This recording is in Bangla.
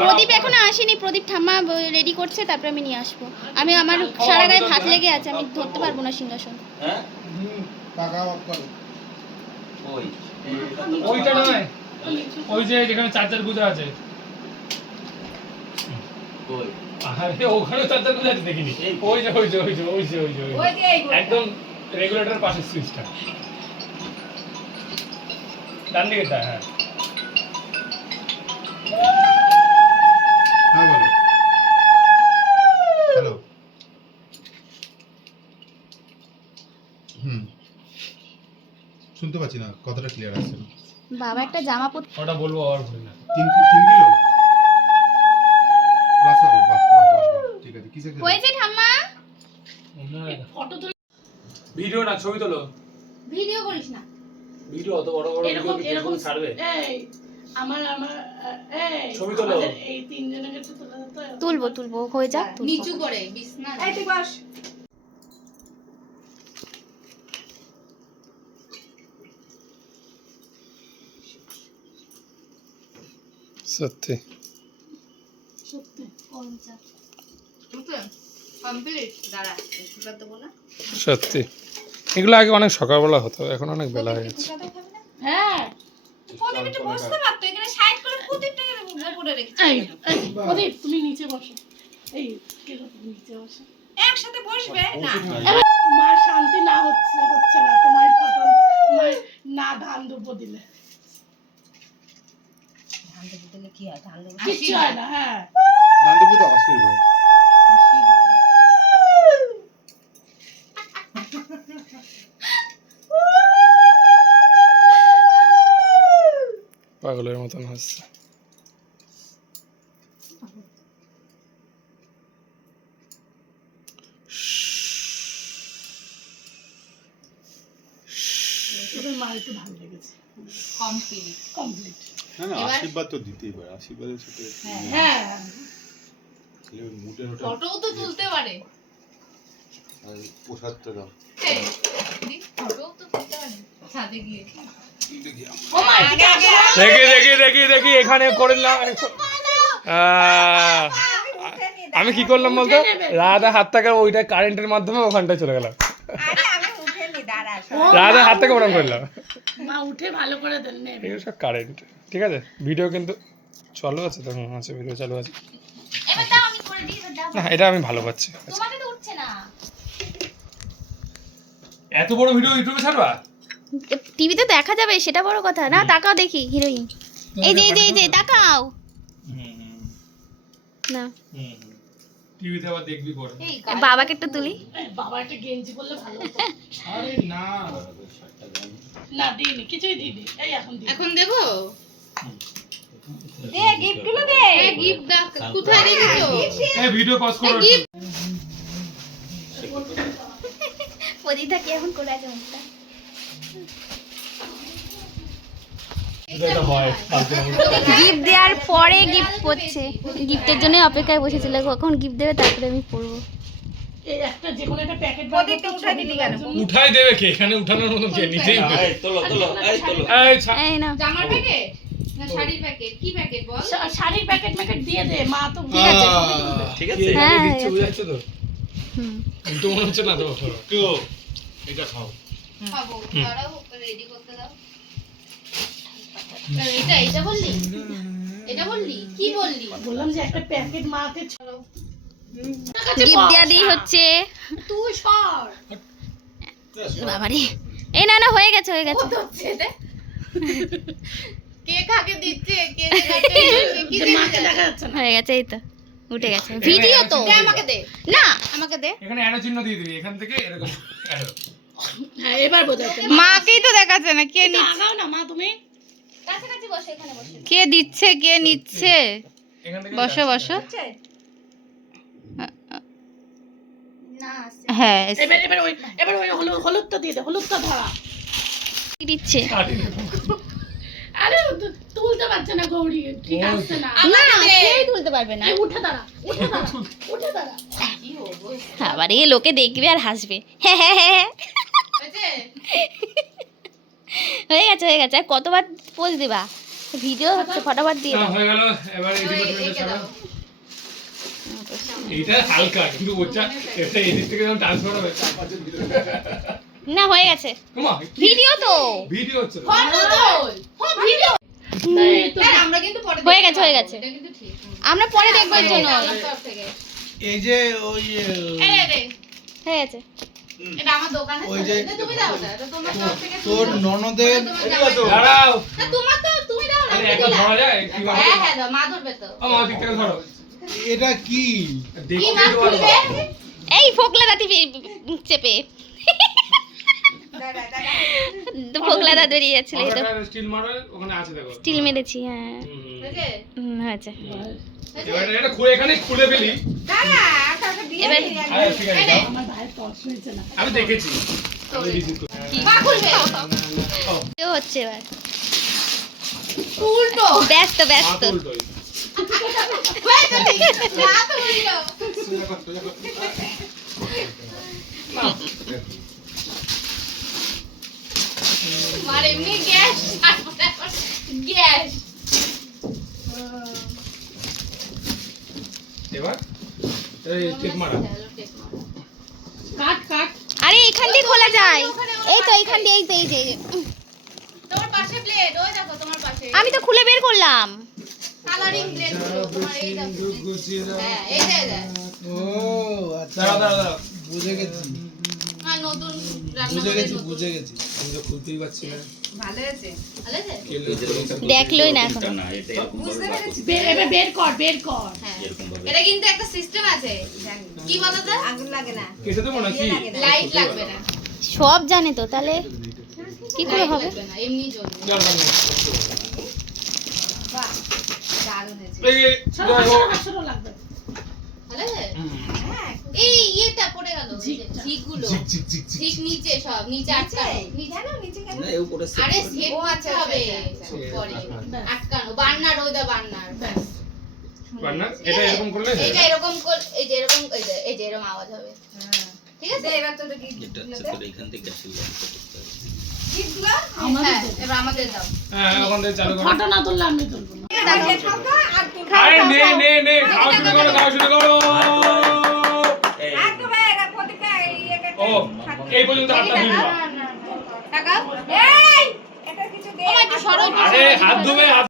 প্রদীপ এখনো আসেনি, প্রদীপ ঠাম্মা রেডি করছে, তারপরে আমি নিয়ে আসবো। আমি আমার সারা গায়ে ভাত লেগে আছে, আমি ধরতে পারবো না সিংহাসন। হ্যাঁ টাকা অফ করো। ওই ওইটা নয়, ওই যে যেখানে চার্জার গুজা আছে। ওই আরে ওখানে চার্জার গুজা আছে দেখিনি। ওই যে ওই যে ওই যে ওই যে ওই যে একদম রেগুলেটর পাশের সুইচটা ডান দিকেটা। হ্যাঁ হ্যাঁ বলো। হ্যালো। শুনতে পাচ্ছি না, কথাটা ক্লিয়ার আসছে না। বাবা একটা জামা পরতে ওটা বলবো আবার ভুলে না। 3 কিলো প্লাস হবে। বাহ বাহ বাহ, ঠিক আছে। কিসে হয়েছে ঠাম্মা? ফটো তুলে ভিডিও না, ছবি তোলো। ভিডিও করিস না। ভিডিও অত বড় বড় এরকম ভিডিও এরকম ছাড়বে। এই আমার এই ছবি তোলো। আমাদের এই তিনজনের কাছে তোলা তো তুলবো তুলবো, হয়ে যাক। নিচু করে বিছনা এই তুই বস। সত্যি সত্যি কমপ্লিট দাঁড়া একটুটা দেবো না সত্যি এগুলো আগে অনেক সকালবেলা হতো, এখন অনেক বেলা হয়ে গেছে। হ্যাঁ প্রদীপ একটু বসতে পারতো, এখানে সাইড করে প্রদীপটাকে উপরে রেখেছি। এই প্রদীপ তুমি নিচে বসো। এই কে গো, তুমি নিচে বসো। একসাথে বসবে না। মা শান্তি না হচ্ছে না তোমার ফটো তোমার না ধান দুপো দিলে ধান দেবো দিলে কি হয়? ধান দেবো কিচ্ছু হয় না। হ্যাঁ ধান দেবো তো আসতে হবে। পাগলের মতন হাসছে। এবার মা একটু ভালো লেগেছে। কমপ্লিট। কমপ্লিট। না না, এবার- আশীর্বাদ তো দিতেই পারে। আশীর্বাদের সাথে হ্যাঁ মুটের ওটা ফটোও তো তুলতে পারে। আর প্রসাদটা দাও। ফটোও তো তুলতে পারে ছাদে গিয়ে। ও মা এদিকে আসো। দেখি দেখি দেখি দেখি এখানে করলাম। আমি কি করলাম বলতো, রাধা হাত থেকে ওইটা কারেন্টের মাধ্যমে ওখানটায় চলে গেলাম। রাধা হাত থেকে ওরকম করলাম। মা উঠে ভালো করে দেন নেবে। এগুলো সব কারেন্ট। ঠিক আছে, ভিডিও কিন্তু চালু আছে তো। আছে, ভিডিও চালু আছে। এবার দাও, আমি করে দিই, এবার দাও। না, এটা আমি ভালো পাচ্ছি। তোমাকে তো উঠছে না। এত বড় ভিডিও ইউটিউবে ছাড়বা? টিভিতে দেখা যাবে, সেটা বড় কথা না। তাকাও দেখি হিরোইন। এই যে এই যে এই যে তাকাও না। টিভিতে আবার দেখবি পরে। এই বাবাকে একটু তুলি। এই বাবা একটা গেঞ্জি পরলে ভালো হতো। আরে না, না দিইনি, কিছুই দিইনি। এই এখন দিই। এখন দেবো। দে গিফট গুলো দে। এই গিফট দাও, কোথায় রেখেছো? এই ভিডিও পজ করো। প্রদীপটা কি এখন করে আছে মুখটা? এটা হয় ফালতু। গিফট দেওয়ার পরে গিফট পড়ছে। গিফটের জন্য অপেক্ষায় বসেছিল, কখন গিফট দেবে তারপরে আমি পড়বো। এই একটা যে কোনো একটা প্যাকেট প্রদীপটা উঠাই দিলি কেন? উঠাই দেবে কে? এখানে উঠানোর মতো কে? নিজেই উঠে। এই তোলো তোলো এই তোলো। এই এই না, জামার প্যাকেট না শাড়ির প্যাকেট? কি প্যাকেট বল? শাড়ির প্যাকেট ম্যাকেট দিয়ে দে, মা তো ঠিক আছে। ঠিক আছে হ্যাঁ, দিচ্ছি, বুঝাচ্ছে তো। হুম। কিন্তু মনে হচ্ছে না তো। কেউ এটা খাও। খাবো, দাঁড়াও রেডি করতে দাও। এটা বললি? এটা বললি? কি বললি? বললাম যে একটা প্যাকেট মাকে গিফট দেওয়া দিয়ে হচ্ছে। তুই সর। বাবারে, এই না না, হয়ে গেছে হয়ে গেছে। কত হচ্ছে রে? কে কাকে দিচ্ছে? কে কাকে কি মাকে দিচ্ছে? দেখা যাচ্ছে না। হয়ে গেছে, এই তো উঠে গেছে ভিডিও তো। দে আমাকে দে। না, আমাকে দে। এখানে অ্যারো চিহ্ন দিয়ে দিবি, এখান থেকে এরকম অ্যারো। হ্যাঁ এবার বোঝাচ্ছে। মাকেই তো দেখাচ্ছে না কে আগাও না মা তুমি। কাছাকাছি বসো, এখানে বসো। কে দিচ্ছে কে নিচ্ছে। এখান থেকে বসো বসো। না, হ্যাঁ এবার ওই হলুদটা দিয়ে দে, হলুদটা ধরা। কি দিচ্ছে? আরে তুলতে পারছে না গৌরী, ঠিক আছে না। না, কেউ তুলতে পারবে না। এই উঠে দাঁড়া, উঠে দাঁড়া, উঠে দাঁড়া। আবার এই লোকে দেখবে আর হাসবে। হ্যাঁ হ্যাঁ হ্যাঁ, হয়ে গেছে হয়ে গেছে। আর কতবার পোজ দিবা? ভিডিও হচ্ছে, ফটাফট দিয়ে না দাও। হয়ে গেল, এবার এই ডিপার্টমেন্টে ছাড়া। এইটা হালকা কিন্তু ওটা এটা এদিক থেকে যখন ট্রান্সফার হবে 4-5 এর ভিতরে। না হয়ে গেছে, ওমা ভিডিও তো ভিডিও হচ্ছে তো। আমরা কিন্তু পরে হয়ে গেছে, হয়ে গেছে। এটা কিন্তু ঠিক আমরা পরে দেখবো এর জন্য। আমার তরফ থেকে এই যে ওই এই রে হয়ে গেছে। এটা আমার দোকানে ওই যে- এটা তুমি দাও না এটা তোমার তরফ থেকে তোর ননদের দাঁড়াও, না তোমার তো তুমি দাও না আরে আমি একটা দিলাম। ধরা যায় কি ভাবে? হ্যাঁ হ্যাঁ দাও মা ধরবে তো ও মা দিক থেকে ধরো। এটা কি? কি দেখতে মা তো ভালো। খুলবে এই ফোকলা দাঁতি চেপে ফোকলা দাঁত বেরিয়ে যাচ্ছিল, এই তো ওখানটা স্টিল মারো, ওখানে আছে দেখো। স্টিল মেরেছি। হ্যাঁ বুঝে হয়েছে। এবার এটা খুলে এখানে খুলে ফেলি। দাঁড়া কাকা দিয়ে এবার দিই আমি। আরে ঠিক আছে দাও। আমার ভাইয়ের তর্স হয়েছে না। আমি দেখেছি। আমি রিসিভ করি। মা খুলবে কেউ হচ্ছে এবার উল্টো ব্যস্ত মা ব্যস্ত। তো উল্টোই। হয়েছে ঠিক মা তো উল্টো না, মার এমনি গ্যাস গ্যাস এবার এই টেপ মারা। কাট কাট। আরে এখান দিয়ে খোলা যায়, এই তো এইখান দিয়ে, এই তো এই যে এই যে। তোমার পাশে প্লেট ওই দেখো তোমার পাশে আমি তো খুলে বের করলাম। কালারিং প্লেট তোমার এই দেখো হ্যাঁ এই যে ও আচ্ছা, দাঁড়াও দাঁড়াও দাঁড়াও। বুঝে গেছি, হ্যাঁ নতুন রান্না বুঝে করে গেছি, নতুন। বুঝে গেছি। আমি তো খুলতেই পারছি না। ভালো আছে ভালো আছে দেখলোই না এখন। না এটা এরকম বুঝতে ভাবে পেরেছি এবার বের কর বের কর। হ্যাঁ এরকম ভাবে এটা কিন্তু একটা সিস্টেম আছে কি বলো তো আগুন লাগে না কেটে দেবো নাকি? লাইট লাগবে না সব জানে তো, তাহলে কি করে লাইট হবে? লাগবে না এমনি জ্বলবে দরকার নেই। বাহ দারুণ হয়েছে এই যে দেখো। আসলে লাগবে। ভালো আছে হ্যাঁ এই ইয়েটা পড়ে গেল ঝিকগুলো ঝিক ঝিক ঝিক ঝিক। ঠিক নিচে সব নিচে আটকানো নিচে না নিচে কেন না এর উপরে set আরে করে সেট করতে হবে পরে আটকানো বার্নার ওই দা বার্নার বান্না, এটা এরকম করলে হয়ে এইটা যাবে। এরকম এই যে এরকম এই যে এরকম আওয়াজ হবে ঠিক আছে এবার তো দেখি এটা হচ্ছে তোর এখান থেকে আসলে করতে হবে। জিতগুলো আমাদের হ্যাঁ এবার আমাদের দাও হ্যাঁ ওখান থেকে চালু করো। ফটো না তুললে আমি তুলবো না। আরে নে নে নে, খাওয়া শুরু করো, খাওয়া শুরু করো। এই ও এই পর্যন্ত হাতটা ধুই না। টাকা এই এটা কিছু দে একটু সরো, একটু আরে হাত ধুবে, হাত